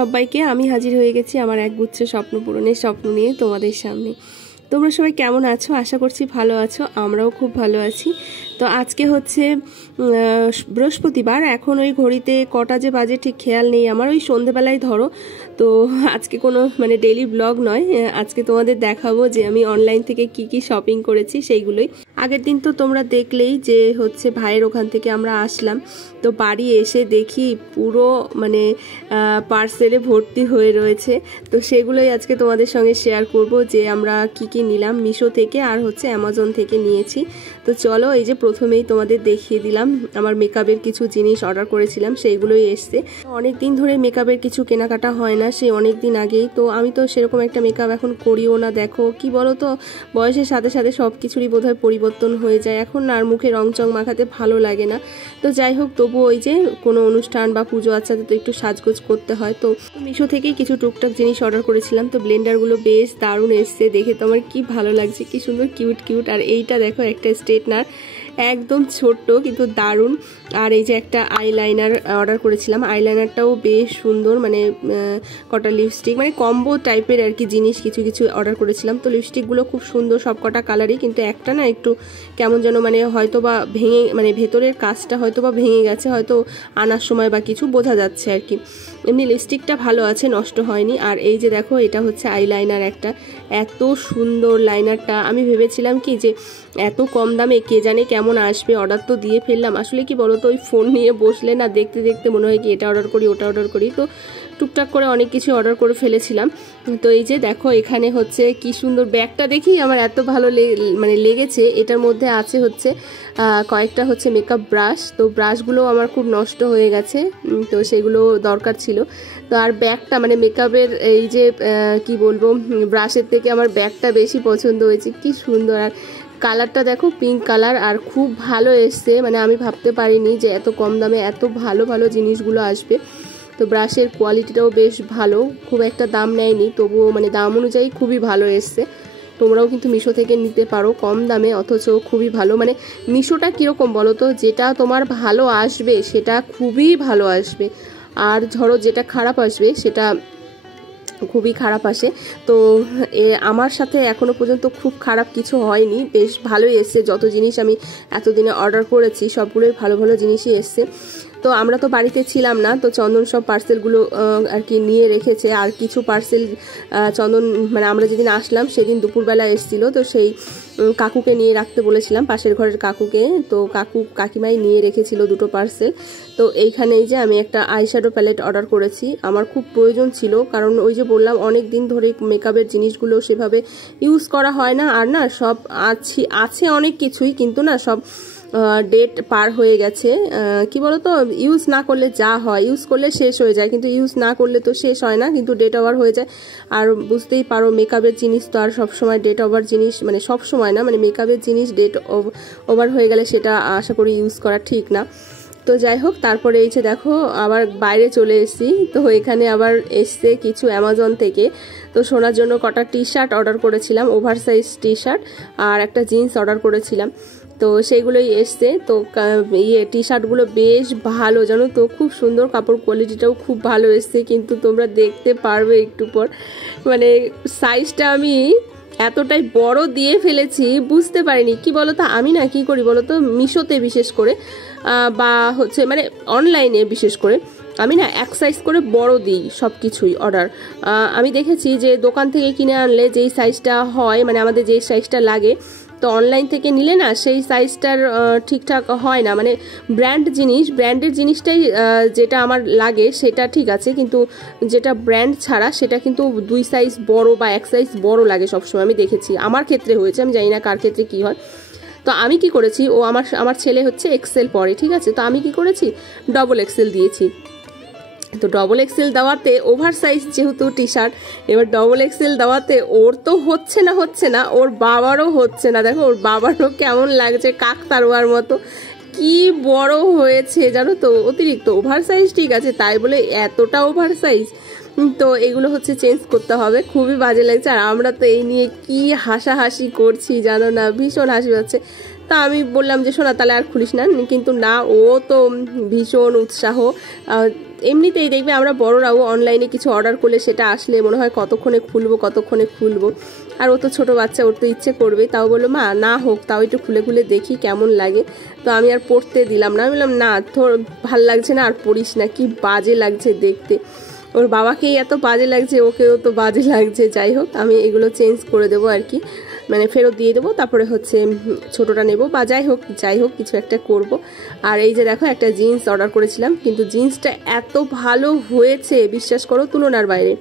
সবাইকে, আমি হাজির হয়ে গেছি আমার একগুচ্ছ স্বপ্ন পূরণের স্বপ্ন নিয়ে তোমাদের সামনে। তোমরা সবাই কেমন আছো? আশা করছি ভালো আছো, আমরাও খুব ভালো আছি। তো আজকে হচ্ছে বৃহস্পতিবার। এখন ওই ঘড়িতে কটা যে বাজে ঠিক খেয়াল নেই আমার, ওই সন্ধেবেলায় ধরো। তো আজকে কোনো ডেইলি ব্লগ নয়, আজকে তোমাদের দেখাবো যে আমি অনলাইন থেকে কি কি শপিং করেছি সেইগুলোই। আগের দিন তো তোমরা দেখলেই যে হচ্ছে ভাইয়ের ওখান থেকে আমরা আসলাম, তো বাড়ি এসে দেখি পুরো পার্সেলে ভর্তি হয়ে রয়েছে। তো সেগুলোই আজকে তোমাদের সঙ্গে শেয়ার করব যে আমরা কি কি নিলাম মিশো থেকে আর হচ্ছে অ্যামাজন থেকে নিয়েছি। তো চলো, এই যে প্রথমেই তোমাদের দেখিয়ে দিলাম আমার মেকআপের কিছু জিনিস অর্ডার করেছিলাম, সেইগুলোই এসছে। অনেক দিন ধরে মেকআপের কিছু কেনাকাটা হয় না, সে অনেক দিন আগেই। তো আমি তো সেরকম একটা মেকআপ এখন করিও না। দেখো কি বলো তো, বয়সের সাথে সাথে সব কিছুরই বোধহয় পরিবর্তন হয়ে যায়, এখন আর মুখে রং চং মাখাতে ভালো লাগে না। তো যাই হোক, তবুও ওই যে কোনো অনুষ্ঠান বা পুজো আচ্ছাতে তো একটু সাজগোজ করতে হয়। তো মিশো থেকেই কিছু টুকটাক জিনিস অর্ডার করেছিলাম। তো ব্লেন্ডারগুলো বেশ দারুণ এসছে, দেখে তো আমার কি ভালো লাগছে, কি সুন্দর কিউট কিউট। আর এইটা দেখো একটা স্ট্রেটনার, একদম ছোট্ট কিন্তু দারুণ। আর এই যে একটা আইলাইনার অর্ডার করেছিলাম, আইলাইনারটাও বেশ সুন্দর, কটা লিপস্টিক, কম্বো টাইপের আর কি জিনিস কিছু কিছু অর্ডার করেছিলাম। তো লিপস্টিকগুলো খুব সুন্দর, সব কটা কালারই, কিন্তু একটা না একটু কেমন যেন হয়তো বা ভেঙে, ভেতরের কাজটা হয়তো বা ভেঙে গেছে, হয়তো আনার সময় বা কিছু বোঝা যাচ্ছে আর কি। এমনি লিপস্টিকটা ভালো আছে, নষ্ট হয়নি। আর এই যে দেখো, এটা হচ্ছে আইলাইনার একটা, এত সুন্দর লাইনারটা। আমি ভেবেছিলাম কি যে এত কম দামে কে জানে কেমন আসবে, অর্ডার তো দিয়ে ফেললাম। আসলে কি বলতো, ওই ফোন নিয়ে বসলে না দেখতে দেখতে মনে হয় কি এটা অর্ডার করি ওটা অর্ডার করি, তো টুকটাক করে অনেক কিছু অর্ডার করে ফেলেছিলাম। তো এই যে দেখো, এখানে হচ্ছে কি সুন্দর ব্যাগটা, দেখি আমার এত ভালো লেগেছে। এটার মধ্যে আছে হচ্ছে কয়েকটা হচ্ছে মেকআপ ব্রাশ। তো ব্রাশগুলো আমার খুব নষ্ট হয়ে গেছে, তো সেগুলো দরকার ছিল। তো আর ব্যাগটা মেকআপের এই যে কি বলবো, ব্রাশের থেকে আমার ব্যাগটা বেশি পছন্দ হয়েছে, কি সুন্দর। আর কালারটা দেখো, পিঙ্ক কালার, আর খুব ভালো এসছে। আমি ভাবতে পারিনি যে এত কম দামে এত ভালো ভালো জিনিসগুলো আসবে। তো ব্রাশের কোয়ালিটিটাও বেশ ভালো, খুব একটা দাম নেয়নি, তবুও দাম অনুযায়ী খুবই ভালো এসছে। তোমরাও কিন্তু মিশো থেকে নিতে পারো কম দামে, অথচ খুবই ভালো। মিশোটা কীরকম বলো তো, যেটা তোমার ভালো আসবে সেটা খুবই ভালো আসবে, আর ধরো যেটা খারাপ আসবে সেটা খুবই খারাপ আসে। তো আমার সাথে এখনো পর্যন্ত খুব খারাপ কিছু হয়নি, বেশ ভালোই এসছে। যত জিনিস আমি এতদিনে অর্ডার করেছি সবগুলোই ভালো ভালো জিনিসই এসছে। তো আমরা তো বাড়িতে ছিলাম না, তো চন্দন সব পার্সেলগুলো আর কি নিয়ে রেখেছে। আর কিছু পার্সেল চন্দন আমরা যেদিন আসলাম সেদিন দুপুরবেলা এসেছিলো, তো সেই কাকুকে নিয়ে রাখতে বলেছিলাম, পাশের ঘরের কাকুকে। তো কাকিমাই নিয়ে রেখেছিল দুটো পার্সেল। তো এইখানে এই যে আমি একটা আইশ্যাডো প্যালেট অর্ডার করেছি, আমার খুব প্রয়োজন ছিল, কারণ ওই যে বললাম অনেক দিন ধরে মেকআপের জিনিসগুলো সেভাবে ইউজ করা হয় না। আর না সব আছে অনেক কিছুই, কিন্তু না সব ডেট পার হয়ে গেছে। কি বলতো, ইউজ না করলে যা হয়, ইউজ করলে শেষ হয়ে যায়, কিন্তু ইউজ না করলে তো শেষ হয় না, কিন্তু ডেট ওভার হয়ে যায়। আর বুঝতেই পারো, মেকআপের জিনিস তো আর সবসময় ডেট ওভার জিনিস, সব সময় না, মেকআপের জিনিস ডেট ওভার হয়ে গেলে সেটা আশা করি ইউজ করা ঠিক না। তো যাই হোক, তারপরে এই যে দেখো আবার বাইরে চলে এসেছি। তো এখানে আবার এসছে কিছু অ্যামাজন থেকে। তো শোনার জন্য কটা টি শার্ট অর্ডার করেছিলাম, ওভার সাইজ টি শার্ট, আর একটা জিন্স অর্ডার করেছিলাম। তো সেইগুলোই এসছে। তো টি শার্টগুলো বেশ ভালো, জানো তো, খুব সুন্দর, কাপড় কোয়ালিটিটাও খুব ভালো এসছে। কিন্তু তোমরা দেখতে পারবে একটু পর, সাইজটা আমি এতটাই বড় দিয়ে ফেলেছি, বুঝতে পারিনি। কি বলতো, আমি না কি করি বলতো, মিশোতে বিশেষ করে বা হচ্ছে অনলাইনে বিশেষ করে আমি না এক সাইজ করে বড় দিই সব কিছুই অর্ডার। আমি দেখেছি যে দোকান থেকে কিনে আনলে যেই সাইজটা হয়, আমাদের যেই সাইজটা লাগে, তো অনলাইন থেকে নিলে না সেই সাইজটার ঠিকঠাক হয় না। ব্র্যান্ডের জিনিসটাই যেটা আমার লাগে সেটা ঠিক আছে, কিন্তু যেটা ব্র্যান্ড ছাড়া সেটা কিন্তু 2 সাইজ বড় বা 1 সাইজ বড় লাগে সবসময়, আমি দেখেছি, আমার ক্ষেত্রে হয়েছে, আমি জানি না কার ক্ষেত্রে কি হয়। তো আমি কি করেছি, আমার ছেলে হচ্ছে এক্সেল পরে, ঠিক আছে, তো আমি কি করেছি, ডবল এক্সেল দিয়েছি। তো ডবল এক্সেল দেওয়াতে, ওভার সাইজ যেহেতু টি শার্ট, এবার ডবল এক্সেল দেওয়াতে ওর তো হচ্ছে না, ওর বাবারও হচ্ছে না। দেখো ওর বাবারও কেমন লাগছে, কাকতারুয়ার মতো, কি বড় হয়েছে জানো তো, অতিরিক্ত ওভার সাইজ। ঠিক আছে, তাই বলে এতটা ওভার সাইজ, তো এগুলো হচ্ছে চেঞ্জ করতে হবে, খুবই বাজে লাগছে। আর আমরা তো এই নিয়ে কি হাসাহাসি করছি জানো না, ভীষণ হাসি পাচ্ছে। তা আমি বললাম যে শোনা তাহলে আর খুলিস না, কিন্তু না, ও তো ভীষণ উৎসাহ। এমনিতেই দেখবে আমরা বড়রাও অনলাইনে কিছু অর্ডার করলে সেটা আসলে মনে হয় কতক্ষণে খুলবো, আর ও তো ছোটো বাচ্চা, ওর তো ইচ্ছে করবে। তাও বললো মা না হোক, তাও একটু খুলে খুলে দেখি কেমন লাগে। তো আমি আর পড়তে দিলাম না, আমি বললাম না তোর ভাল লাগছে না আর পড়িস না, কি বাজে লাগছে দেখতে। ওর বাবাকেই এত বাজে লাগছে, ওকেও তো বাজে লাগছে। যাই হোক আমি এগুলো চেঞ্জ করে দেবো আর কি, মানে ফেরত দিয়ে দেবো, তারপরে হচ্ছে ছোটোটা নেব বা যাই হোক কিছু একটা করব। আর এই যে দেখো একটা জিন্স অর্ডার করেছিলাম, কিন্তু জিন্সটা এত ভালো হয়েছে বিশ্বাস করো তুলনার বাইরে,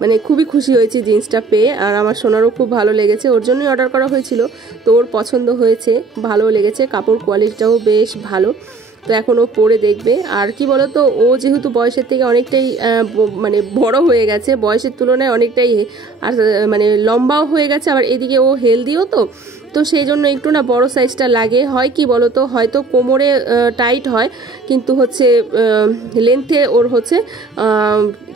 মানে খুবই খুশি হয়েছি জিন্সটা পেয়ে। আর আমার সোনারও খুব ভালো লেগেছে, ওর জন্যই অর্ডার করা হয়েছিল, তো ওর পছন্দ হয়েছে, ভালো লেগেছে, কাপড় কোয়ালিটিটাও বেশ ভালো। তো এখন ও পরে দেখবে। আর কি বলতো, ও যেহেতু বয়সের থেকে অনেকটাই মানে বড় হয়ে গেছে, বয়সের তুলনায় অনেকটাই, আর মানে লম্বাও হয়ে গেছে, আবার এদিকে ও হেলদিও, তো সেই জন্য একটু না বড় সাইজটা লাগে। হয় কি বলতো, হয়তো কোমরে টাইট হয়, কিন্তু হচ্ছে লেন্থে ওর হচ্ছে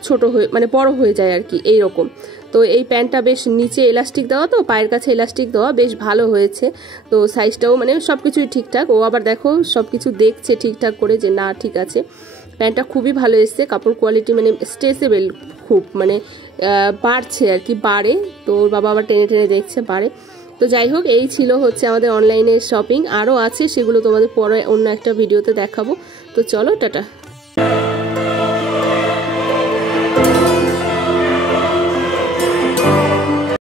ছোট হয়ে মানে বড় হয়ে যায় আর কি, এইরকম। তো এই প্যান্টটা বেশ নিচে এলাস্টিক দেওয়া, তো পায়ের কাছে এলাস্টিক দেওয়া, বেশ ভালো হয়েছে। তো সাইজটাও মানে সব কিছুই ঠিকঠাক। ও আবার দেখো সব কিছু দেখছে ঠিকঠাক করে যে না ঠিক আছে। প্যান্টটা খুবই ভালো এসছে, কাপড় কোয়ালিটি মানে স্ট্রেচেবল খুব, মানে বাড়ছে আর কি, বাড়ে। তো ওর বাবা আবার টেনে টেনে দেখছে, বাড়ে। তো যাই হোক এই ছিল হচ্ছে আমাদের অনলাইনে শপিং, আরও আছে সেগুলো তোমাদের পরে অন্য একটা ভিডিওতে দেখাবো। তো চলো টাটা।